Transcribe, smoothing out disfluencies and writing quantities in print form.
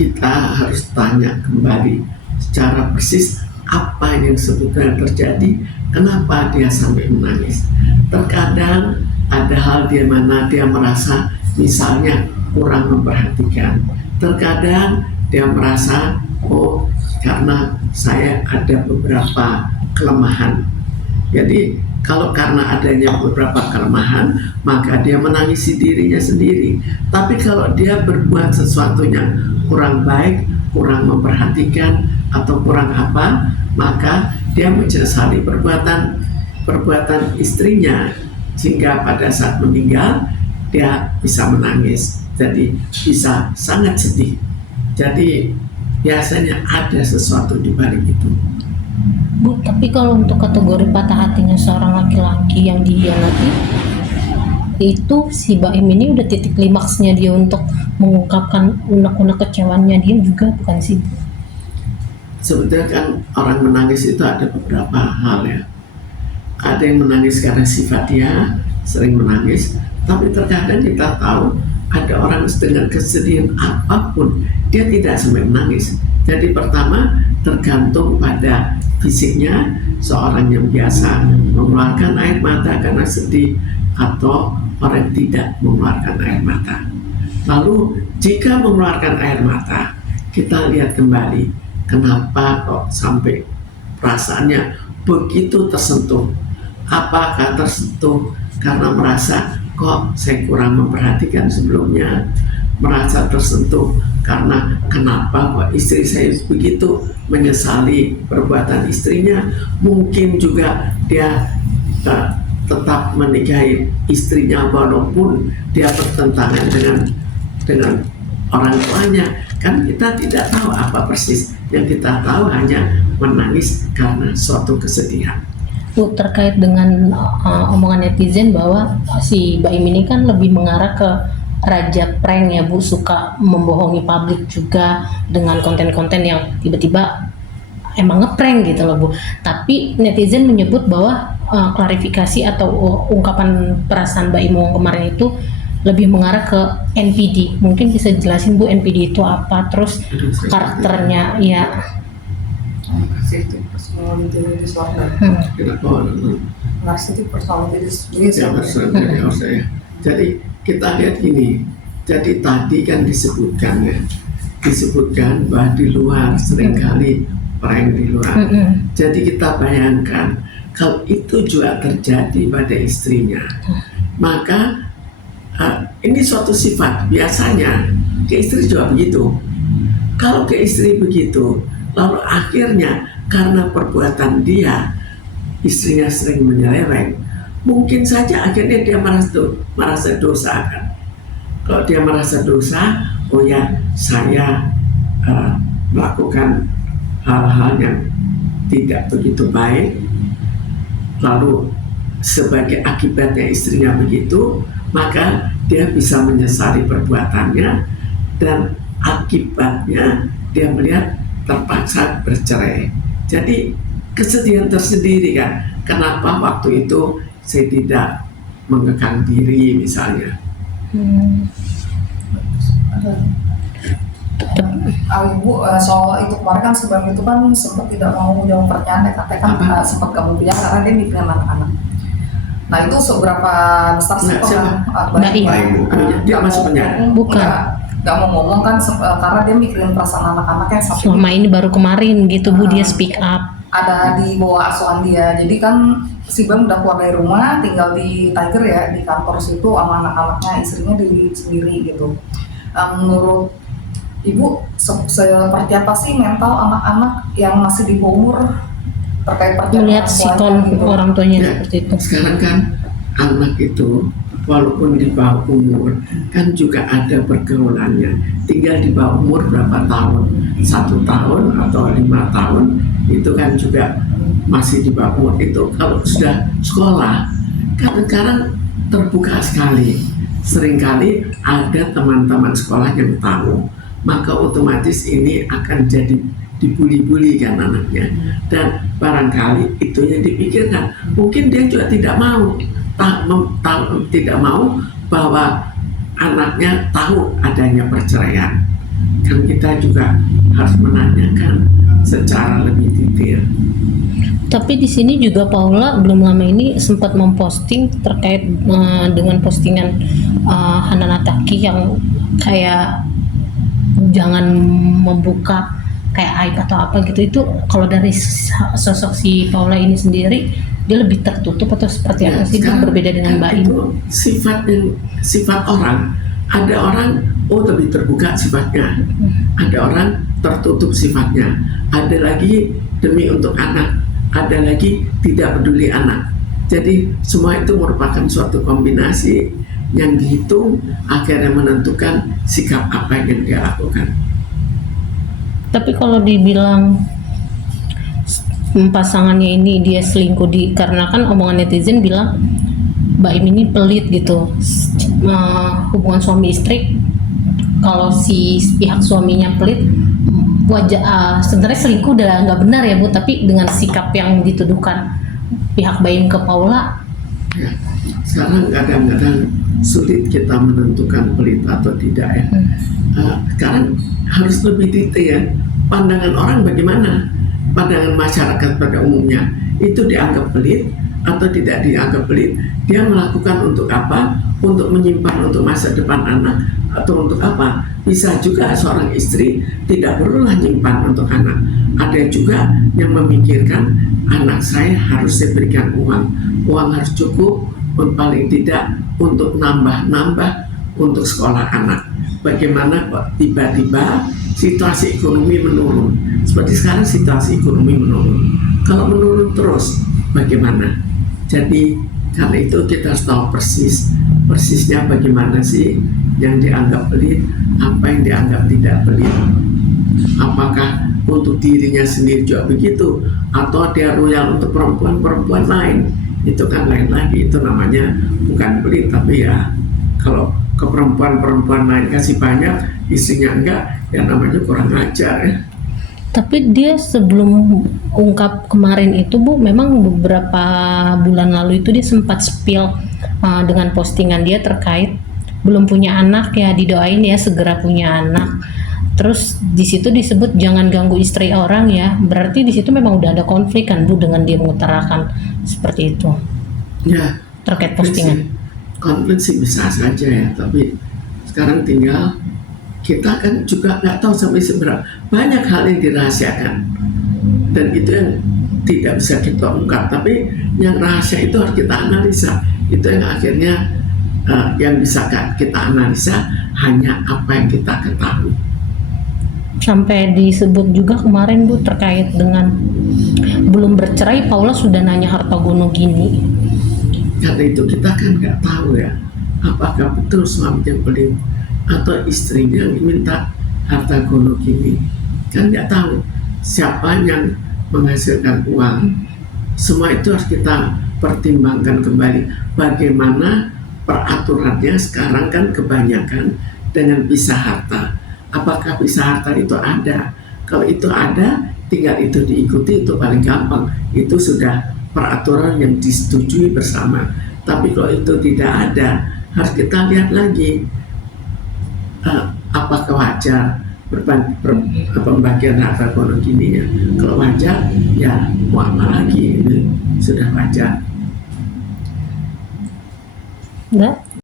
kita harus tanya kembali secara persis apa yang sebetulnya terjadi, kenapa dia sampai menangis. Terkadang ada hal di mana dia merasa misalnya kurang memperhatikan. Terkadang dia merasa, oh karena saya ada beberapa kelemahan. Jadi kalau karena adanya beberapa kelemahan, maka dia menangisi dirinya sendiri. Tapi kalau dia berbuat sesuatu yang kurang baik, kurang memperhatikan, atau kurang apa, maka dia menyesali perbuatan istrinya, sehingga pada saat meninggal dia bisa menangis. Jadi bisa sangat sedih. Jadi biasanya ada sesuatu di balik itu. Bu, tapi kalau untuk kategori patah hatinya seorang laki-laki yang dihianati, itu si Baim ini udah titik klimaksnya dia untuk mengungkapkan unek-unek kecewanya dia juga, bukan sih, Bu? Sebetulnya kan orang menangis itu ada beberapa hal ya. Ada yang menangis karena sifat dia sering menangis, tapi terkadang kita tahu ada orang dengan kesedihan apapun dia tidak sampai menangis. Jadi pertama tergantung pada fisiknya, seorang yang biasa mengeluarkan air mata karena sedih atau orang yang tidak mengeluarkan air mata. Lalu jika mengeluarkan air mata, kita lihat kembali kenapa kok sampai perasaannya begitu tersentuh. Apakah tersentuh karena merasa kok saya kurang memperhatikan sebelumnya, merasa tersentuh karena kenapa kok istri saya begitu, menyesali perbuatan istrinya. Mungkin juga dia tetap menikahi istrinya walaupun dia bertentangan dengan orang tuanya. Kan kita tidak tahu apa persis, yang kita tahu hanya menangis karena suatu kesedihan. Bu, terkait dengan omongan netizen bahwa si Baim ini kan lebih mengarah ke raja prank ya Bu, suka membohongi publik juga dengan konten-konten yang tiba-tiba emang ngeprank gitu loh Bu. Tapi netizen menyebut bahwa klarifikasi atau ungkapan perasaan Baim kemarin itu lebih mengarah ke NPD. Mungkin bisa jelasin Bu, NPD itu apa, terus karakternya ya. Narcissistic personality disorder. Narcissistic personality disorder. Jadi kita lihat gini. Jadi tadi kan disebutkan bahwa di luar seringkali prank di luar. Jadi kita bayangkan kalau itu juga terjadi pada istrinya, maka ini suatu sifat. Biasanya ke istri juga begitu. Kalau ke istri begitu, lalu akhirnya karena perbuatan dia, istrinya sering menyeleweng, mungkin saja akhirnya dia merasa dosa kan. Kalau dia merasa dosa, oh ya saya melakukan hal-hal yang tidak begitu baik, lalu sebagai akibatnya istrinya begitu, maka dia bisa menyesali perbuatannya dan akibatnya dia melihat terpaksa bercerai. Jadi kesedihan tersendiri kan, kenapa waktu itu saya tidak mengekang diri misalnya. Ibu soal itu kemarin kan sebelum itu kan sempat tidak mau jawab pertanyaan, katanya kan sempat gak mau bilang karena dia mikirin anak-anak. Nah itu seberapa besar sih dia masuk penjara? Bukan. Gak mau ngomong kan karena dia mikirin perasaan anak-anaknya. Selama ini baru kemarin gitu Bu, dia speak up. Ada di bawah asuhan dia, jadi kan si Bang udah keluar dari rumah, tinggal di Tiger ya, di kantor situ sama anak-anaknya, istrinya di sendiri gitu. Menurut Ibu seperti apa sih mental anak-anak yang masih di bawah umur terkait perjalanan melihat sikon gitu, orang tuanya ya, seperti itu. Sekarang kan anak itu walaupun di bawah umur kan juga ada pergaulannya. Tinggal di bawah umur berapa tahun, 1 tahun atau 5 tahun, itu kan juga masih di bawah umur. Itu kalau sudah sekolah kan sekarang terbuka sekali. Seringkali ada teman-teman sekolah yang tahu, maka otomatis ini akan jadi dibuli-buli kan anaknya. Dan barangkali itu yang dipikirkan. Mungkin dia juga tidak mau bahwa anaknya tahu adanya perceraian. kan kita juga harus menanyakan secara lebih detail. Tapi di sini juga Paula belum lama ini sempat memposting terkait dengan postingan Hana Nataki yang kayak jangan membuka kayak aib atau apa gitu. Itu kalau dari sosok si Paula ini sendiri, dia lebih tertutup atau seperti apa sih, berbeda dengan Mbak Im? Itu sifat orang. Ada orang lebih terbuka sifatnya, ada orang tertutup sifatnya, ada lagi demi untuk anak, ada lagi tidak peduli anak. Jadi semua itu merupakan suatu kombinasi yang dihitung akhirnya menentukan sikap apa yang dia lakukan. Tapi kalau dibilang pasangannya ini dia selingkuh karena kan omongan netizen bilang Mbak Im ini pelit gitu. Hubungan suami istri, kalau si pihak suaminya pelit, sebenarnya selingkuh udah nggak benar ya Bu, tapi dengan sikap yang dituduhkan pihak Mbak Im ke Paula. Ya, sekarang kadang-kadang sulit kita menentukan pelit atau tidak ya. Sekarang harus lebih detail. Pandangan orang bagaimana? Pandangan masyarakat pada umumnya itu dianggap pelit atau tidak dianggap pelit? Dia melakukan untuk apa? Untuk menyimpan untuk masa depan anak atau untuk apa? Bisa juga seorang istri tidak perlulah nyimpan untuk anak. Ada juga yang memikirkan anak saya harus saya berikan uang harus cukup, paling tidak untuk nambah untuk sekolah anak. Bagaimana kok tiba-tiba situasi ekonomi menurun? Seperti sekarang situasi ekonomi menurun. Kalau menurun terus, bagaimana? Jadi karena itu kita harus tahu persisnya bagaimana sih yang dianggap pelit, apa yang dianggap tidak pelit. Apakah untuk dirinya sendiri juga begitu, atau dia royal untuk perempuan-perempuan lain? Itu kan lain lagi, itu namanya bukan pelit, tapi ya kalau ke perempuan-perempuan lain kasih banyak, istrinya enggak, ya namanya kurang ajar ya. Tapi dia sebelum ungkap kemarin itu Bu, memang beberapa bulan lalu itu dia sempat spill dengan postingan dia terkait belum punya anak ya, didoain ya segera punya anak. Terus di situ disebut jangan ganggu istri orang ya. Berarti di situ memang udah ada konflik kan Bu dengan dia mengutarakan seperti itu. Ya, terkait postingan. Konflik sih bisa saja ya, tapi sekarang tinggal kita kan juga nggak tahu sampai seberapa banyak hal yang dirahasiakan, dan itu yang tidak bisa kita ungkap. Tapi yang rahasia itu harus kita analisa. Itu yang akhirnya yang bisa kita analisa hanya apa yang kita ketahui. Sampai disebut juga kemarin Bu terkait dengan belum bercerai Paula sudah nanya harta gono gini. Karena itu kita kan nggak tahu ya, apakah betul suaminya pelit atau istrinya yang minta harta gono gini. Kan nggak tahu siapa yang menghasilkan uang. Semua itu harus kita pertimbangkan kembali. Bagaimana peraturannya sekarang kan kebanyakan dengan pisah harta. Apakah pisah harta itu ada? Kalau itu ada, tinggal itu diikuti, itu paling gampang. Itu sudah peraturan yang disetujui bersama. Tapi kalau itu tidak ada, harus kita lihat lagi apakah wajar pembagian harta gono gininya. Kalau wajar, ya mau apa lagi, ini sudah wajar. Nah,